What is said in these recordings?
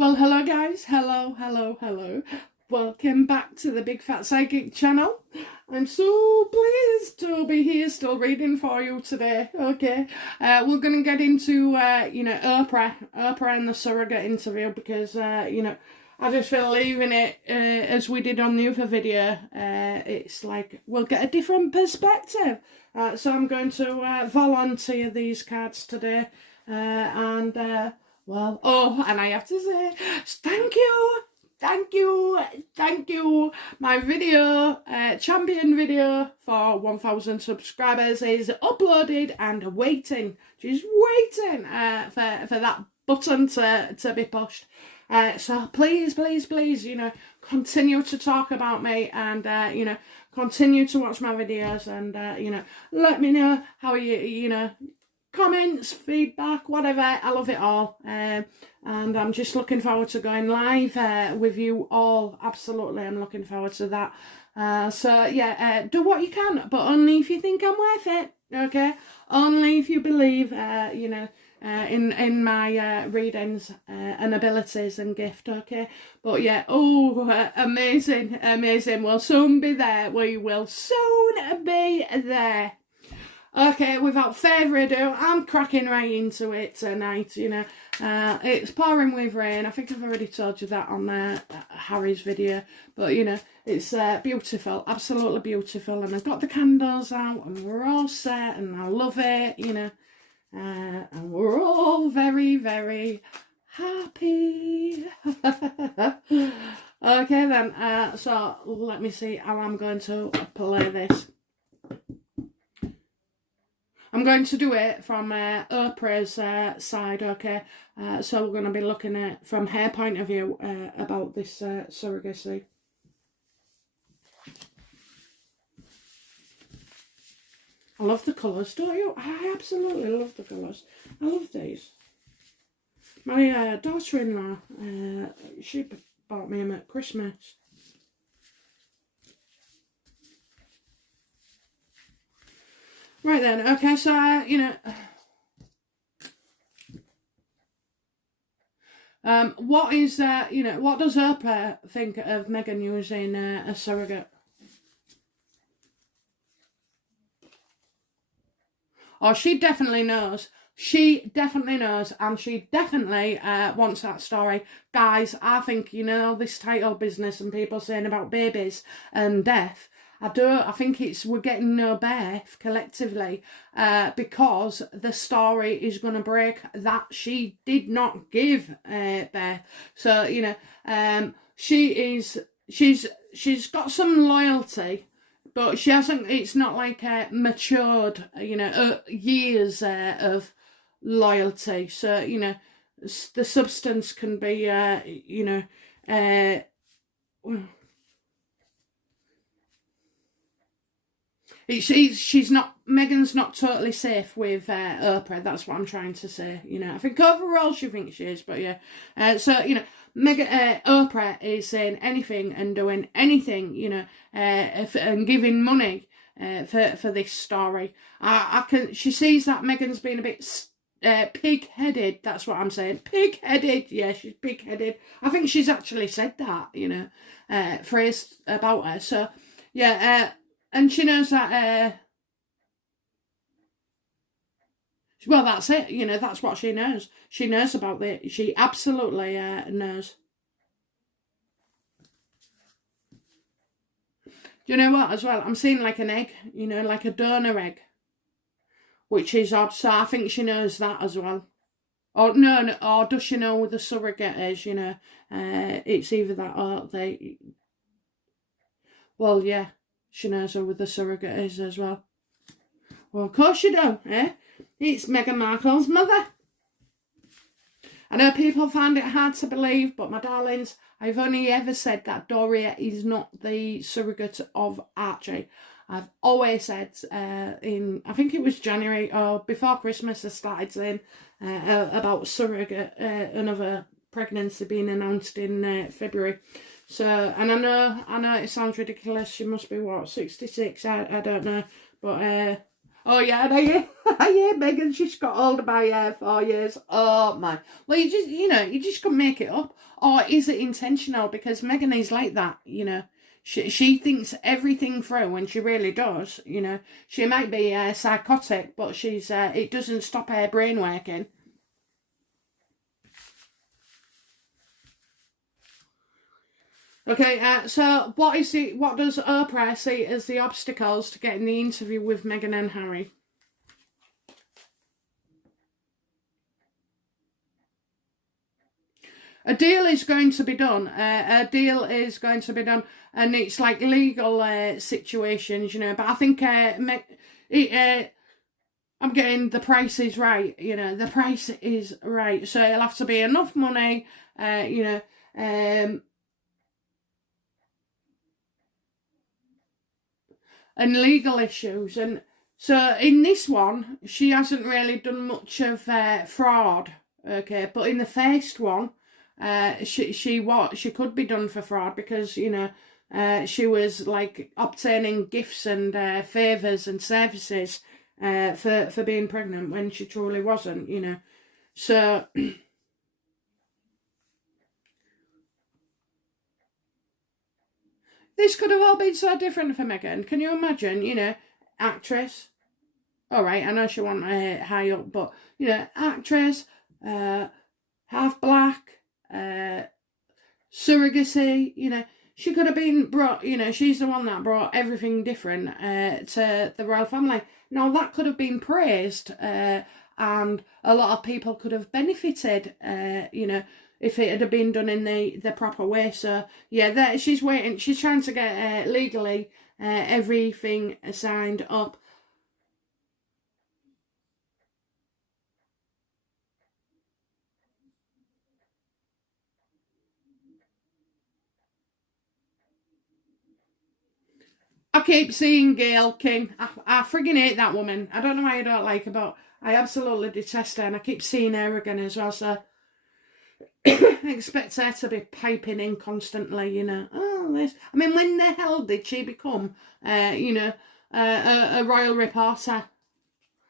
Well, hello guys, hello. Welcome back to the Big Fat Psychic channel. I'm so pleased to be here still reading for you today, okay? We're going to get into, Oprah and the surrogate interview because, I just feel leaving it as we did on the other video. It's like, we'll get a different perspective. So I'm going to volunteer these cards today well, oh, and I have to say, thank you. My video, champion video for 1,000 subscribers is uploaded and waiting. She's waiting for that button to be pushed. So please, continue to talk about me and, continue to watch my videos and, let me know how you comments, feedback, whatever. I love it all. And I'm just looking forward to going live with you all. Absolutely, I'm looking forward to that. Do what you can, but only if you think I'm worth it, okay? Only if you believe, in my readings and abilities and gift, okay? But yeah, amazing. We'll soon be there. We will soon be there. Okay, without further ado, I'm cracking right into it tonight, It's pouring with rain. I think I've already told you that on Harry's video. But, it's beautiful, absolutely beautiful. And I've got the candles out and we're all set and I love it, and we're all very, very happy. Okay then, so let me see how I'm going to play this. I'm going to do it from Oprah's side, okay? So we're going to be looking at, from her point of view, about this surrogacy. I love the colours, don't you? I absolutely love the colours. I love these. My daughter-in-law, she bought me them at Christmas. Right then, okay, so, what is, what does Oprah think of Meghan using a surrogate? Oh, she definitely knows. She definitely knows, and she definitely wants that story. Guys, I think, this title business and people saying about babies and death, I think we're getting no birth collectively because the story is going to break that she did not give birth. So, she's got some loyalty, but she hasn't, it's not like matured, years of loyalty. So, the substance can be, she's not, Meghan's not totally safe with Oprah. That's what I'm trying to say. I think overall she thinks she is, but yeah. Oprah is saying anything and doing anything, and giving money for this story. She sees that Meghan's been a bit pig-headed. That's what I'm saying. Pig-headed. Yeah, she's pig-headed. I think she's actually said that, phrase about her. So, yeah, and she knows that, well, that's it, that's what she knows. She knows about it. She absolutely knows. Do you know what, as well? I'm seeing like an egg, like a donor egg, which is odd. So I think she knows that as well. Or no, or does she know who the surrogate is, it's either that or they... Well, yeah. She knows who the surrogate is as well. Well, of course you do, eh? It's Meghan Markle's mother. I know people find it hard to believe, but my darlings, I've only ever said that Doria is not the surrogate of Archie. I've always said I think it was January or before Christmas, I started saying about surrogate, another pregnancy being announced in February. So, and I know it sounds ridiculous. She must be, what, 66? I don't know. But Oh yeah, and I hear Meghan, she's got older by 4 years. Oh my. Well, you just couldn't make it up. Or is it intentional? Because Meghan is like that, you know. She thinks everything through when she really does, you know. She might be psychotic, but she's it doesn't stop her brain working. Okay, so what does Oprah see as the obstacles to getting the interview with Meghan and Harry? A deal is going to be done. A deal is going to be done, and it's like legal situations, you know. But I think I'm getting the price is right. You know, the price is right. So it'll have to be enough money, you know, and legal issues. And so in this one, she hasn't really done much of fraud. Okay, but in the first one, she could be done for fraud because, you know, she was like obtaining gifts and favors and services for being pregnant when she truly wasn't, you know. So this could have all been so different for Meghan. Can you imagine, you know, actress? All right, I know she wasn't high up, but, you know, actress, half black, surrogacy, you know, she could have been brought, you know, she's the one that brought everything different to the royal family. Now, that could have been praised, and a lot of people could have benefited, you know, if it had been done in the proper way. So, yeah, she's waiting. She's trying to get legally everything signed up. I keep seeing Gail King. I friggin' hate that woman. I don't know why I don't like her, but I absolutely detest her, and I keep seeing her again as well, so I expect her to be piping in constantly, you know. Oh, this. I mean, when the hell did she become, you know, a royal reporter?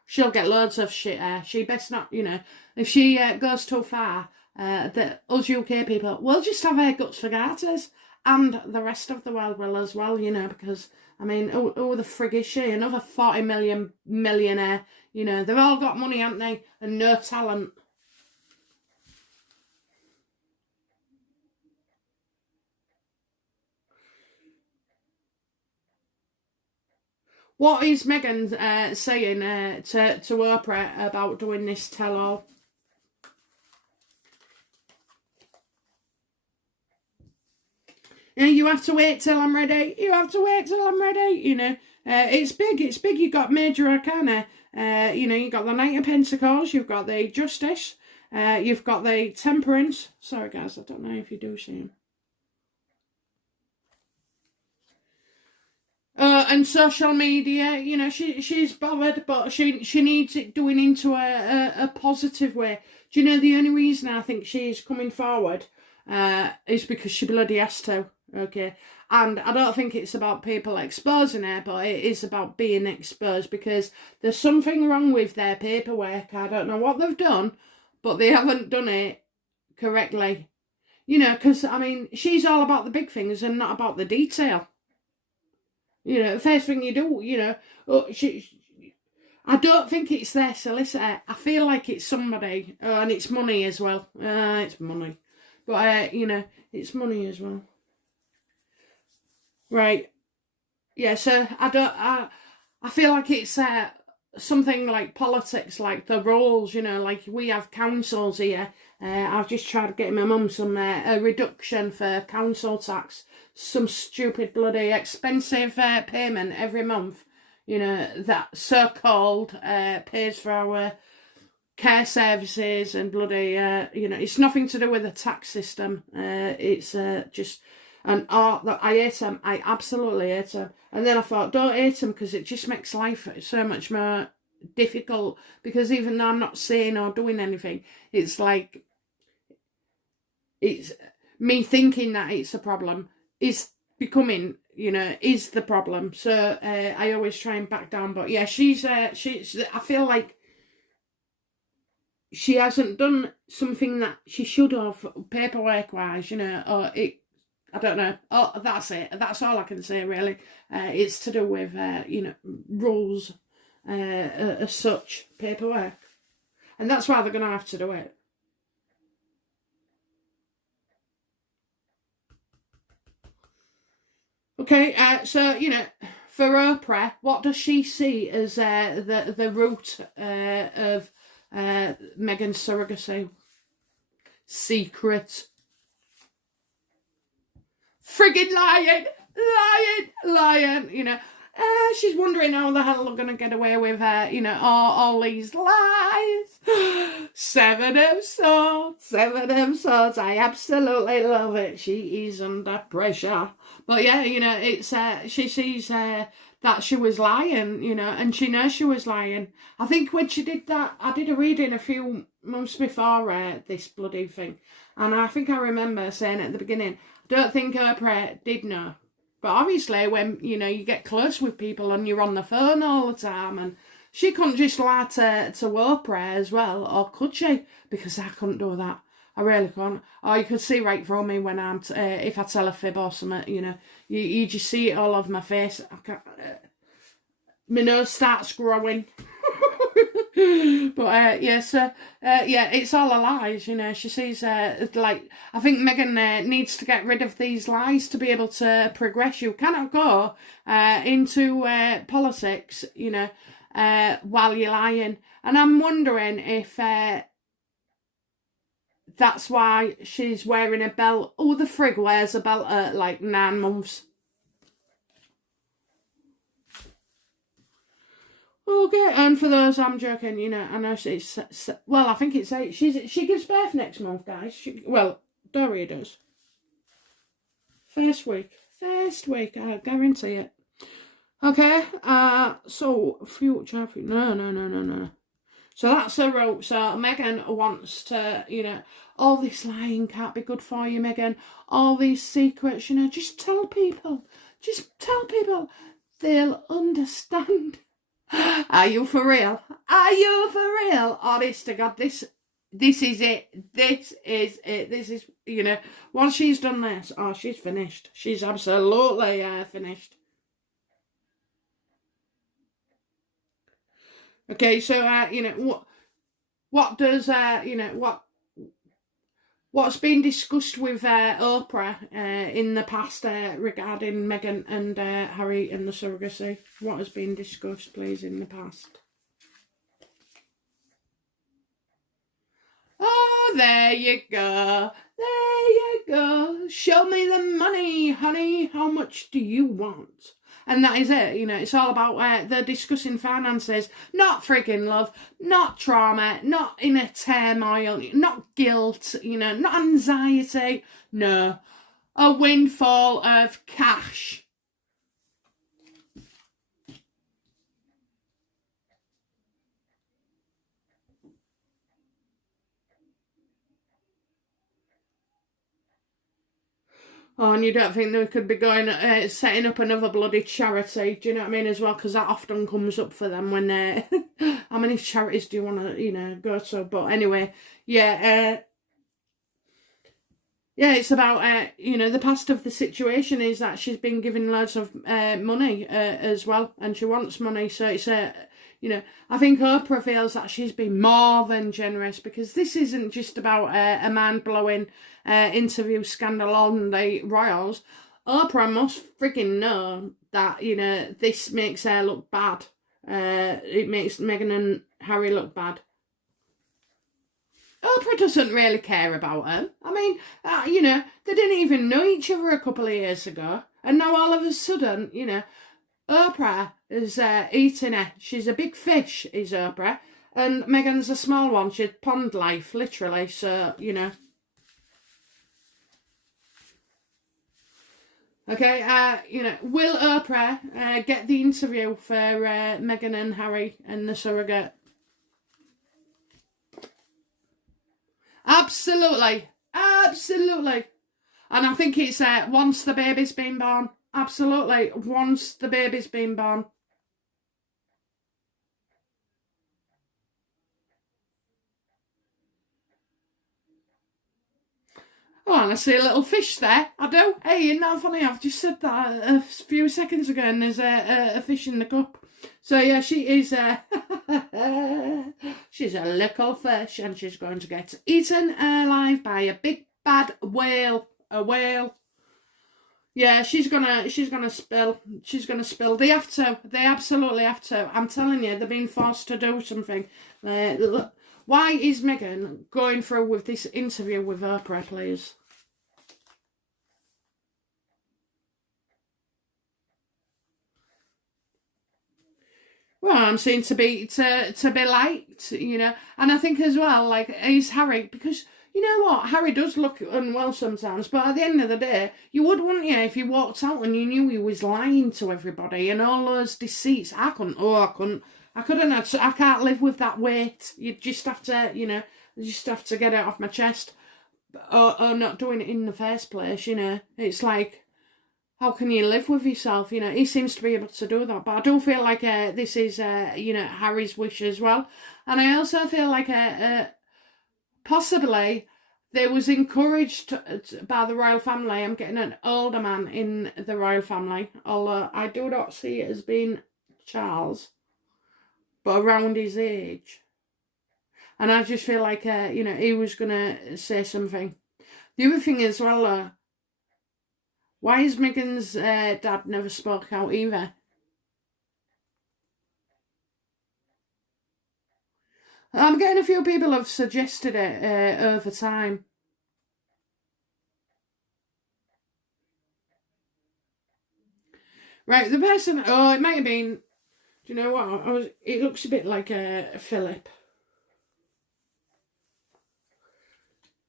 She'll get loads of shit. She best not, you know, if she goes too far, that us UK people will just have her guts for garters, and the rest of the world will as well, you know, because, I mean, who the frig is she? Another 40 million millionaire, you know, they've all got money, haven't they, and no talent. What is Meghan saying to Oprah about doing this tell-all? You have to wait till I'm ready. You have to wait till I'm ready. You know, it's big. It's big. You've got major arcana. You know, you've got the Knight of Pentacles. You've got the Justice. You've got the Temperance. Sorry, guys. I don't know if you do see him. And social media, you know, she's bothered, but she needs it doing into a positive way. Do you know the only reason I think she's coming forward is because she bloody has to, okay? And I don't think it's about people exposing her, but it is about being exposed because there's something wrong with their paperwork. I don't know what they've done, but they haven't done it correctly. You know, because, I mean, she's all about the big things and not about the detail. You know, first thing you do, you know, I don't think it's their solicitor. I feel like it's somebody, and it's money as well. It's money, but you know, it's money as well. Right? Yeah. So I feel like it's something like politics, like the rules. You know, like we have councils here. I've just tried to get my mum some a reduction for council tax. Some stupid bloody expensive payment every month, you know, that so-called pays for our care services and bloody, you know, it's nothing to do with the tax system. It's just an art that I hate them. I absolutely hate them. And then I thought, don't hate them because it just makes life so much more difficult because even though I'm not saying or doing anything, it's like, it's me thinking that it's a problem is becoming, is the problem. So I always try and back down. But yeah, she's I feel like she hasn't done something that she should have paperwork wise, or it. I don't know. Oh, that's it. That's all I can say, really. It's to do with, rules as such, paperwork. And that's why they're going to have to do it. Okay, so, for Oprah, what does she see as the root of Meghan's surrogacy? Secret. Friggin' lying, she's wondering how the hell they're going to get away with, all these lies. Seven of Swords. I absolutely love it. She is under pressure. But yeah, it's, she sees that she was lying, and she knows she was lying. I think when she did that, I did a reading a few months before this bloody thing. And I think I remember saying at the beginning, I don't think Oprah did know. But obviously when, you get close with people and you're on the phone all the time, and she couldn't just lie to Oprah as well, or could she? Because I couldn't do that. I really can't. Or you could see right through me when I'm, if I tell a fib or something, you just see it all over my face. I can't, my nose starts growing. But it's all a lies, she sees I think Meghan needs to get rid of these lies to be able to progress. You cannot go into politics while you're lying, and I'm wondering if that's why she's wearing a belt. Who the frig wears a belt at 9 months? Okay, and for those, I'm joking, I know it's, I think it's 8. She gives birth next month, guys. Doria does. First week, I guarantee it. Okay, so, future, no. So that's her route. So Meghan wants to, all this lying can't be good for you, Meghan. All these secrets, just tell people. They'll understand. Are you for real? Honest to God, this is it. This is, once she's done this, she's finished. She's absolutely finished. Okay, so, what does, what's been discussed with Oprah in the past regarding Meghan and Harry and the surrogacy? What has been discussed, please, in the past? Oh, there you go. Show me the money, honey. How much do you want? And that is it, it's all about they're discussing finances, not frigging love, not trauma, not inner turmoil, not guilt, not anxiety, no. A windfall of cash. Oh, and you don't think they could be going, setting up another bloody charity, do you know what I mean, as well? Because that often comes up for them when, how many charities do you want to, go to? But anyway, yeah, it's about, the past of the situation is that she's been given loads of money as well, and she wants money, so it's, I think Oprah feels that she's been more than generous, because this isn't just about a man-blowing interview scandal on the royals. Oprah must freaking know that, this makes her look bad. It makes Meghan and Harry look bad. Oprah doesn't really care about them. I mean, they didn't even know each other a couple of years ago. And now all of a sudden, Oprah is eating her. She's a big fish, is Oprah. And Meghan's a small one. She's pond life, literally. So, Okay, will Oprah get the interview for Meghan and Harry and the surrogate? Absolutely. And I think it's once the baby's been born. Absolutely. Once the baby's been born. Oh, and I see a little fish there. I do. Hey, isn't that funny? I've just said that a few seconds ago, and there's a fish in the cup. So yeah, she is. She's a little fish, and she's going to get eaten alive by a big bad whale. A whale. Yeah, she's gonna spill. She's gonna spill. They have to. They absolutely have to. I'm telling you, they're being forced to do something. Why is Meghan going through with this interview with Oprah, please? Well, I'm saying to be liked, you know, and I think as well, like, is Harry, because you know what, Harry does look unwell sometimes, but at the end of the day, you would, wouldn't you, if you walked out and you knew he was lying to everybody and all those deceits. I couldn't. I can't live with that weight. You just have to, you know, just have to get it off my chest, or not doing it in the first place. You know, it's like, how can you live with yourself? You know, he seems to be able to do that. But I do feel like this is, you know, Harry's wish as well. And I also feel like possibly they was encouraged by the royal family. I'm getting an older man in the royal family, although I do not see it as being Charles, but around his age. And I just feel like, you know, he was going to say something. The other thing as well, why is Meghan's dad never spoke out either? I'm getting a few people have suggested it over time. Right, the person, oh, it might have been, do you know what? It looks a bit like Philip.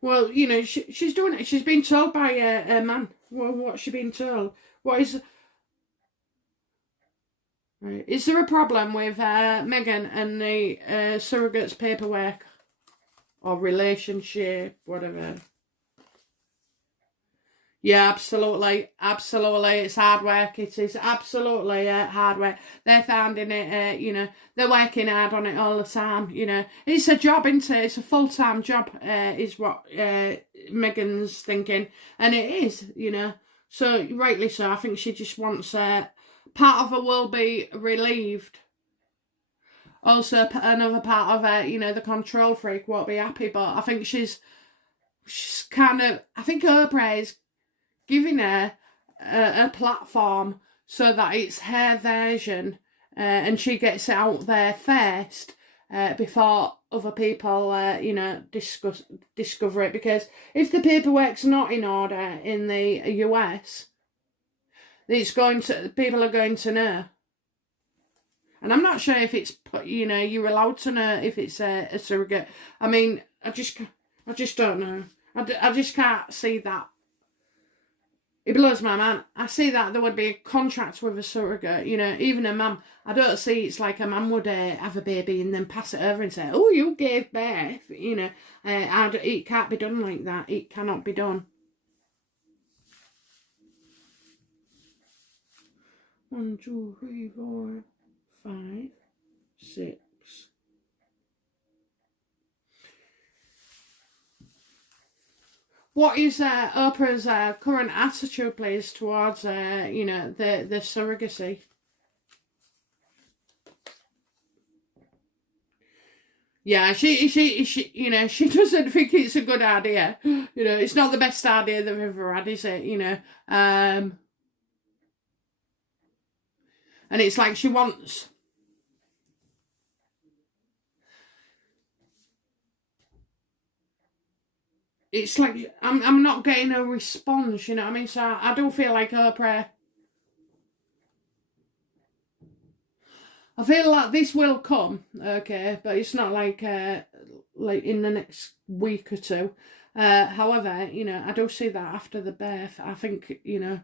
Well, you know, she's doing it. She's been told by a man. Well, what's she been told? What is... Right. Is there a problem with Meghan and the surrogate's paperwork? Or relationship, whatever? Yeah, absolutely. Absolutely. It's hard work. It is absolutely hard work. They're finding it, you know, they're working hard on it all the time, you know. It's a job, isn't it? It's a full-time job, is what Meghan's thinking. And it is, you know. So, rightly so. I think she just wants part of her will be relieved. Also, another part of her, you know, the control freak won't be happy. But I think she's kind of... I think Oprah is giving her a platform so that it's her version and she gets it out there first before other people, you know, discover it. Because if the paperwork's not in order in the US, people are going to know. And I'm not sure if it's, you know, you're allowed to know if it's a surrogate. I mean, I just don't know. I just can't see that. It blows my mind. I see that there would be a contract with a surrogate, you know, even a mum. I don't see it's like a mum would have a baby and then pass it over and say, oh, you gave birth, you know. It can't be done like that. It cannot be done. 1, 2, 3, 4, 5, 6. What is Oprah's current attitude, please, towards you know, the surrogacy? Yeah, she you know, she doesn't think it's a good idea. You know, it's not the best idea they've ever had, is it? You know, and it's like she wants... It's like I'm not getting a response, you know what I mean? So I don't feel like Oprah... I feel like this will come, okay, but it's not like in the next week or two. However, you know, I do see that after the birth, I think, you know,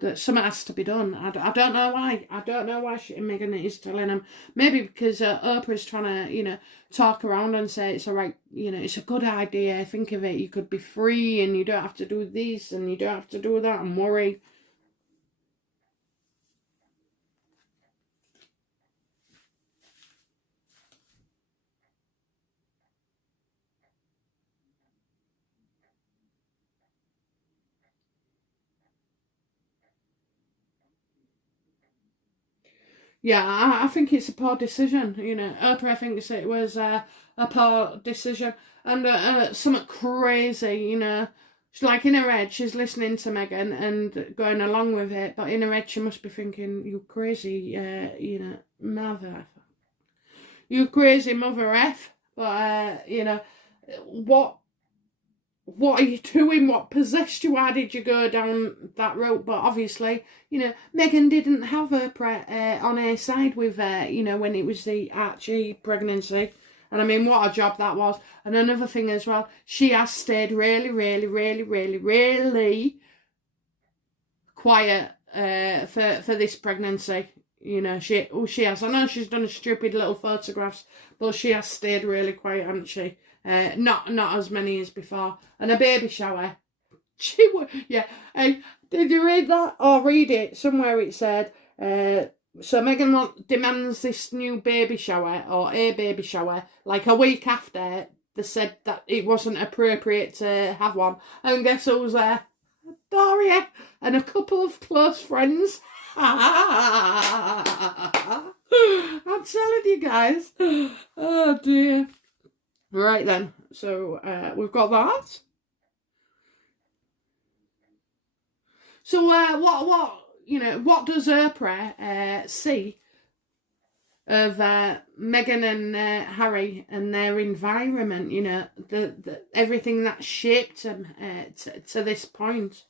that something has to be done. I don't know why. I don't know why Meghan is telling him. Maybe because Oprah's trying to, you know, talk around and say it's all right, you know, it's a good idea. Think of it. You could be free and you don't have to do this and you don't have to do that and worry. Yeah, I think it's a poor decision. You know, Oprah thinks it was a poor decision and something crazy. You know, she's like in her head, she's listening to Meghan and going along with it, but in her head, she must be thinking, "You crazy, you know, mother, you crazy mother f." But you know, what are you doing? What possessed you? Why did you go down that road? But obviously, you know, Meghan didn't have Oprah on her side with, you know, when it was the Archie pregnancy. And I mean, what a job that was. And another thing as well, she has stayed really, really, really, really, really quiet for this pregnancy. You know, she has. I know she's done stupid little photographs, but she has stayed really quiet, hasn't she? Not as many as before. And a baby shower. Yeah. Did you read that or read it? Somewhere it said, so Meghan demands this new baby shower or a baby shower like a week after they said that it wasn't appropriate to have one. And guess who was there? Doria and a couple of close friends. I'm telling you guys. Oh dear. Right then, so we've got that. So what does Oprah see of Meghan and Harry and their environment? You know, the everything that shaped them to this point.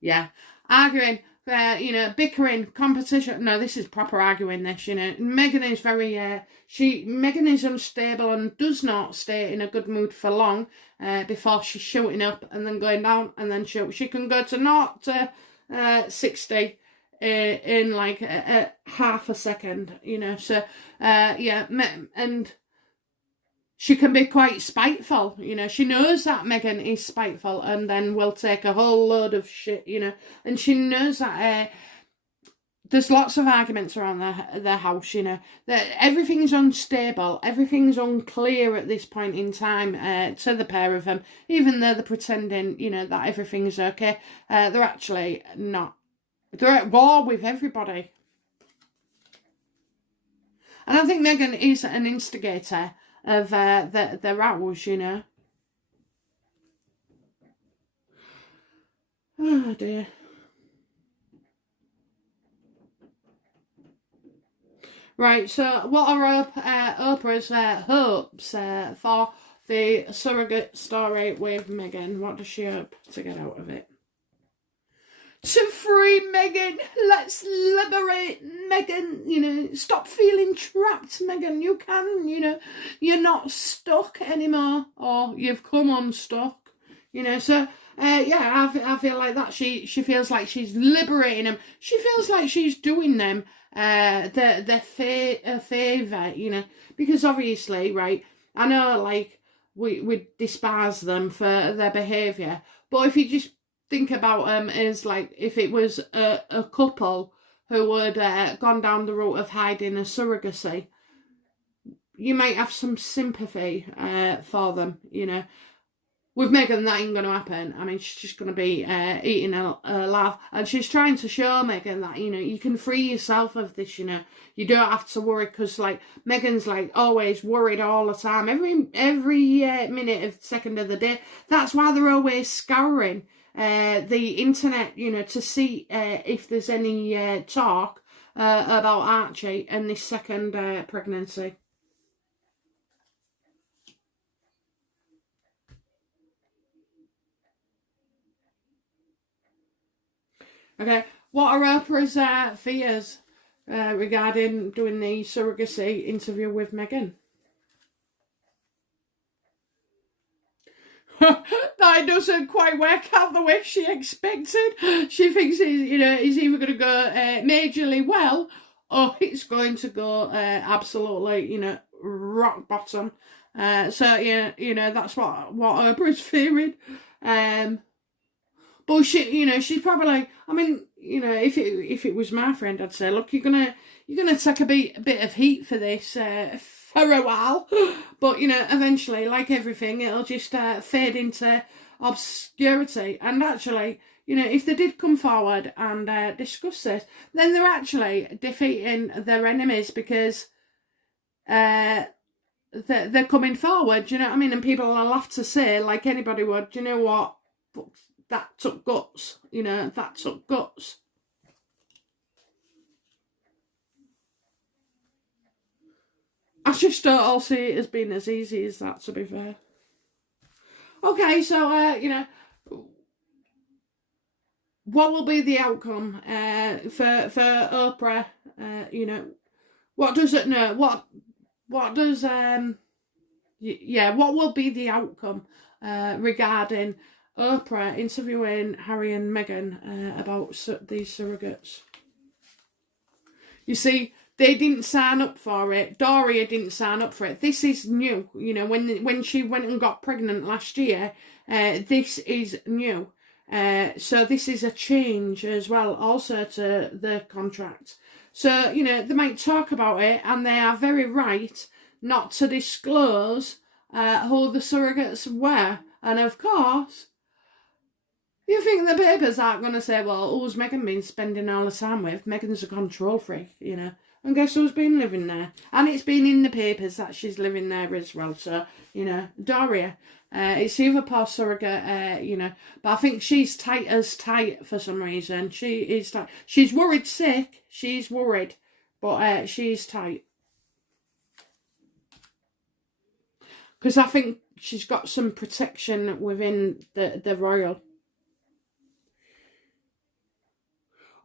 Yeah, arguing. You know, bickering, competition. No, this is proper arguing. This, you know, Meghan is very. Meghan is unstable and does not stay in a good mood for long. Before she's shooting up and then going down and then shoot. She can go to 0 to 60 in like half a second. You know, so yeah, and she can be quite spiteful, you know. She knows that Meghan is spiteful and then will take a whole load of shit, you know. And she knows that there's lots of arguments around their house, you know. That everything's unstable, everything's unclear at this point in time to the pair of them. Even though they're pretending, you know, that everything's okay, they're actually not. They're at war with everybody. And I think Meghan is an instigator of the rows, you know. Oh dear. Right, so what are Oprah's hopes for the surrogate story with Meghan? What does she hope to get out of it? To free Meghan, let's liberate Meghan, you know, stop feeling trapped, Meghan, you can, you know, you're not stuck anymore, or you've come unstuck, you know, so, yeah, I feel like that, she feels like she's liberating them, she feels like she's doing them, a favour, you know, because obviously, right, I know, like, we despise them for their behaviour, but if you just think about them as like if it was a couple who had gone down the route of hiding a surrogacy, you might have some sympathy for them, you know. With Meghan, that ain't going to happen. I mean, she's just going to be eating a laugh. And she's trying to show Meghan that, you know, you can free yourself of this, you know. You don't have to worry because, like, Meghan's, like, always worried all the time. Every minute of second of the day. That's why they're always scouring the internet, you know, to see if there's any talk about Archie and this second pregnancy. Okay, what are Oprah's fears regarding doing the surrogacy interview with Meghan? That doesn't quite work out the way she expected. She thinks he's either going to go majorly well or it's going to go absolutely, rock bottom. So that's what Oprah's fearing. But she's probably like, I mean, if it was my friend, I'd say, look, you're gonna take a bit of heat for this for a while, but eventually, like everything, it'll just fade into obscurity. And actually, you know, if they did come forward and discuss this, then they're actually defeating their enemies, because they're coming forward, do you know what I mean? And people will have to say, like anybody would, do you know what? That took guts, you know, that took guts. I just don't all see it as being as easy as that, to be fair. Okay, so, you know, what will be the outcome for Oprah? You know, what does it know? What does what will be the outcome regarding Oprah interviewing Harry and Meghan about these surrogates? You see, they didn't sign up for it. Doria didn't sign up for it. This is new. You know, when she went and got pregnant last year, this is new. So this is a change as well, also to the contract. So, you know, they might talk about it, and they are very right not to disclose who the surrogates were. And of course, you think the papers aren't going to say, well, who's Meghan been spending all the time with? Meghan's a control freak, you know. And guess who's been living there? And it's been in the papers that she's living there as well. So, you know, Doria, it's the other poor surrogate, you know. But I think she's tight as tight for some reason. She is tight. She's worried sick. She's worried. But she's tight. Because I think she's got some protection within the royal.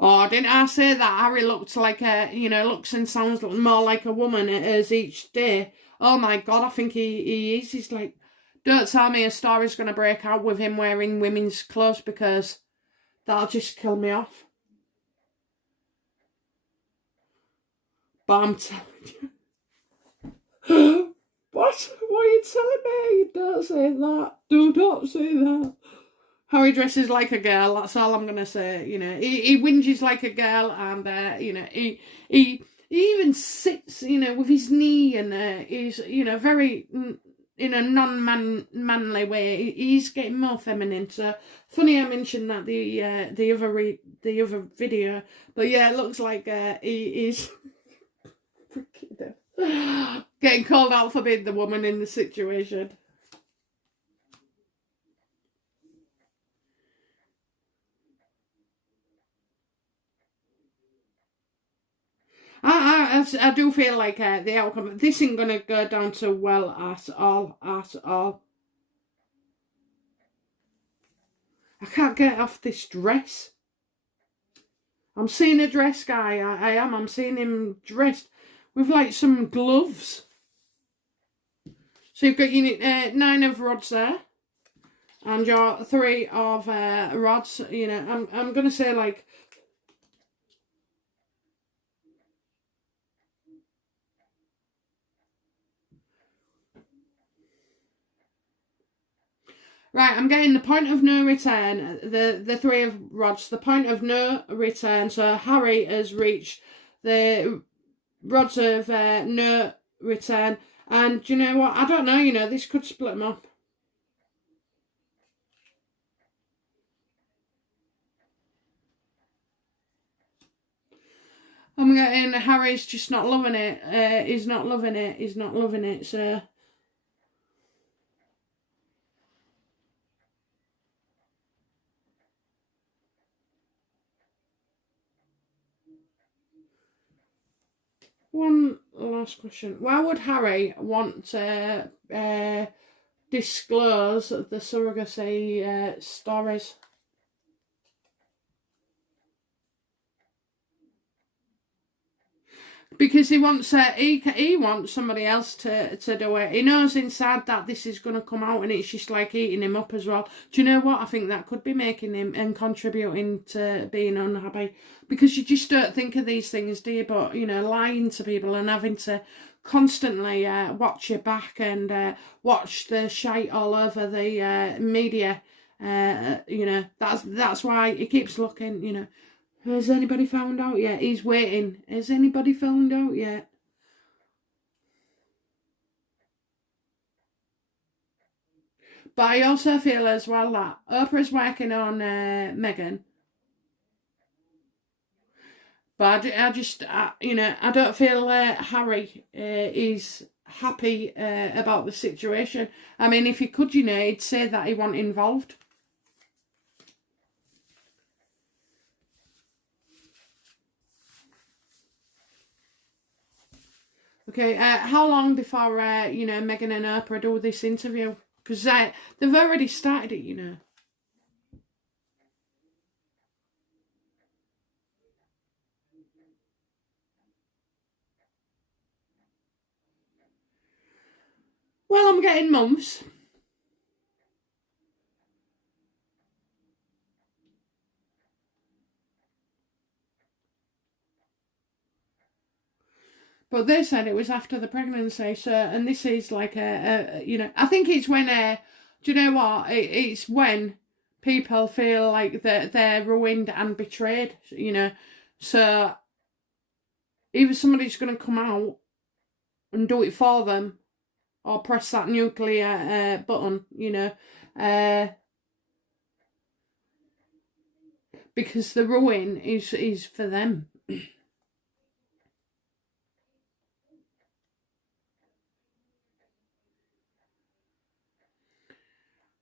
Oh, didn't I say that Harry looked like a, you know, looks and sounds more like a woman as each day? Oh my God, I think he is. He's like, don't tell me a story's going to break out with him wearing women's clothes, because that'll just kill me off. But I'm telling you. What? What are you telling me? Don't say that. Do not say that. Harry dresses like a girl, that's all I'm going to say. You know, he whinges like a girl, and, you know, he even sits, you know, with his knee, and he's, you know, very, in a non-manly way. He's getting more feminine. So, funny I mentioned that the other video. But yeah, it looks like he is getting called out for being the woman in the situation. I do feel like the outcome, this ain't going to go down so well at all. I can't get off this dress. I'm seeing a dress guy, I'm seeing him dressed with like some gloves. So you've got your 9 of rods there, and your 3 of rods, you know, I'm going to say like, right, I'm getting the point of no return, the 3 of rods, the point of no return. So Harry has reached the rods of no return. And do you know what? I don't know, you know, this could split them up. I'm getting Harry's just not loving it. He's not loving it. He's not loving it, so... One last question. Why would Harry want to disclose the surrogacy stories? Because he wants he wants somebody else to do it. He knows inside that this is going to come out, and it's just like eating him up as well. Do you know what? I think that could be making him and contributing to being unhappy, because you just don't think of these things, do you? But, you know, lying to people and having to constantly watch your back and watch the shite all over the media. You know, that's why he keeps looking, you know. Has anybody found out yet? He's waiting. Has anybody found out yet? But I also feel as well that Oprah's working on Meghan. But I just, you know, I don't feel Harry is happy about the situation. I mean, if he could, you know, he'd say that he wasn't involved. Okay, how long before, you know, Meghan and Oprah do this interview? Because they've already started it, you know. Well, I'm getting months. But they said it was after the pregnancy, so, and this is like you know, I think it's when, do you know what? It's when people feel like they're ruined and betrayed, you know. So either somebody's going to come out and do it for them, or press that nuclear button, you know, because the ruin is for them.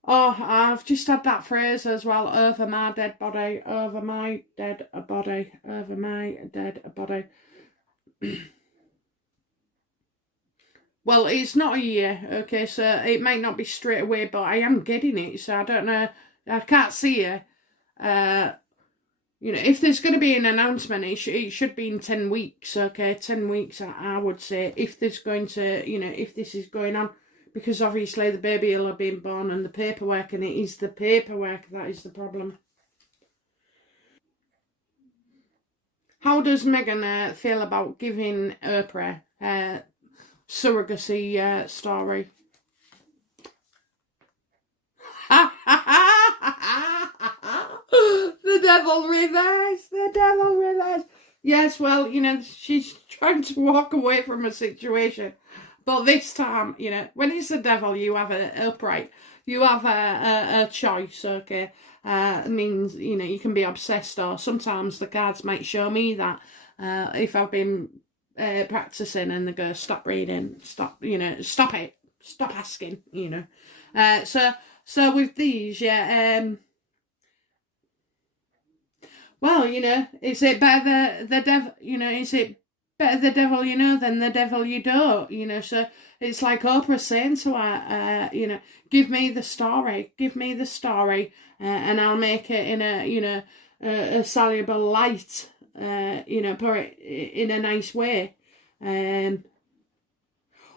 Oh, I've just had that phrase as well, over my dead body, over my dead body, over my dead body. Well, it's not a year, okay, so it might not be straight away, but I am getting it, so I don't know, I can't see it. You know, if there's going to be an announcement, it should be in 10 weeks, okay, 10 weeks, I would say, if there's going to, you know, if this is going on. Because obviously the baby will have been born and the paperwork, and it is the paperwork that is the problem. How does Meghan feel about giving Oprah surrogacy story? The devil reverse, the devil reverse. Yes, well, you know, she's trying to walk away from a situation. But this time, you know, when it's the devil, you have a upright. You have a choice, okay? It means, you know, you can be obsessed, or sometimes the cards might show me that if I've been practicing and they go, stop reading, stop, you know, stop it, stop asking, you know. So with these, yeah, well, you know, is it better the devil, you know, is it better the devil you know than the devil you don't, you know? So it's like Oprah saying to her, you know, give me the story, and I'll make it in a, you know, a soluble light, you know, put it in a nice way.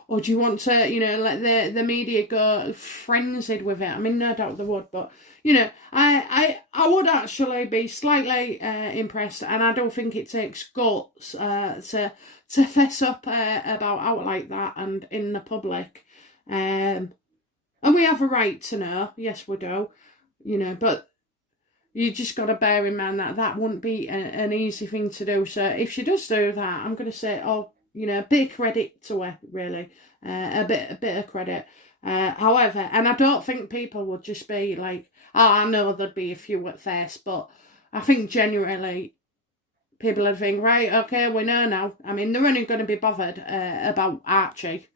Or do you want to, you know, let the media go frenzied with it? I mean, no doubt they would, but, you know, I would actually be slightly impressed, and I don't think it takes guts to fess up about out like that and in the public. And we have a right to know, yes we do, you know, but you just got to bear in mind that that wouldn't be an easy thing to do. So if she does do that, I'm going to say, oh, you know, a bit of credit to her, really, a bit of credit. However, and I don't think people would just be like, oh, I know there'd be a few at first, but I think generally people would think, right, okay, we know now. I mean, they're only going to be bothered about Archie.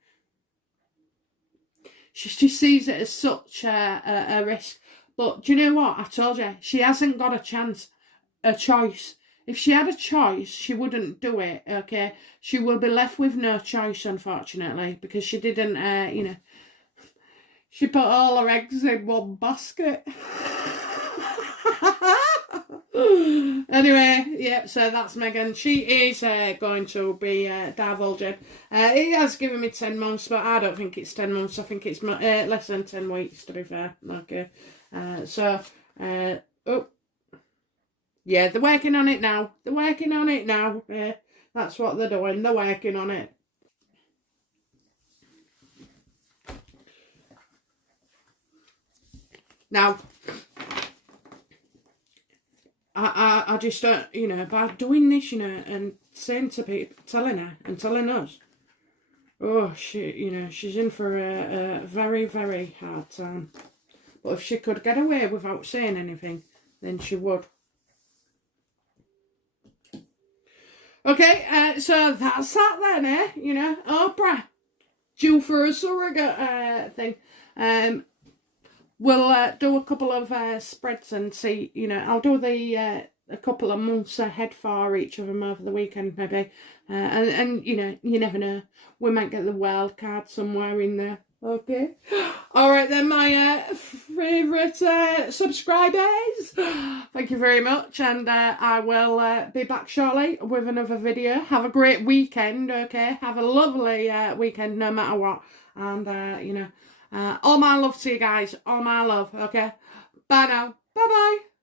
She just sees it as such a risk. But do you know what? I told you, she hasn't got a choice. If she had a choice, she wouldn't do it, okay? She will be left with no choice, unfortunately, because she didn't, you know, she put all her eggs in one basket. Anyway, yeah, so that's Meghan. She is going to be divulging. He has given me 10 months, but I don't think it's 10 months. I think it's less than 10 weeks, to be fair. Okay. Oh, yeah, they're working on it now. They're working on it now. That's what they're doing. They're working on it. Now, I just don't, you know, by doing this, you know, and saying to people, telling her and telling us, oh, you know, she's in for a very, very hard time. But if she could get away without saying anything, then she would. Okay, so that's that then, eh? You know, Oprah, due for a surrogate thing. We'll do a couple of spreads and see, you know, I'll do the a couple of months ahead for each of them over the weekend maybe. And you know, you never know. We might get the wild card somewhere in there. Okay. All right then, my favourite subscribers. Thank you very much, and I will be back shortly with another video. Have a great weekend, okay? Have a lovely weekend no matter what. And, you know, all my love to you guys. All my love, okay? Bye now. Bye-bye.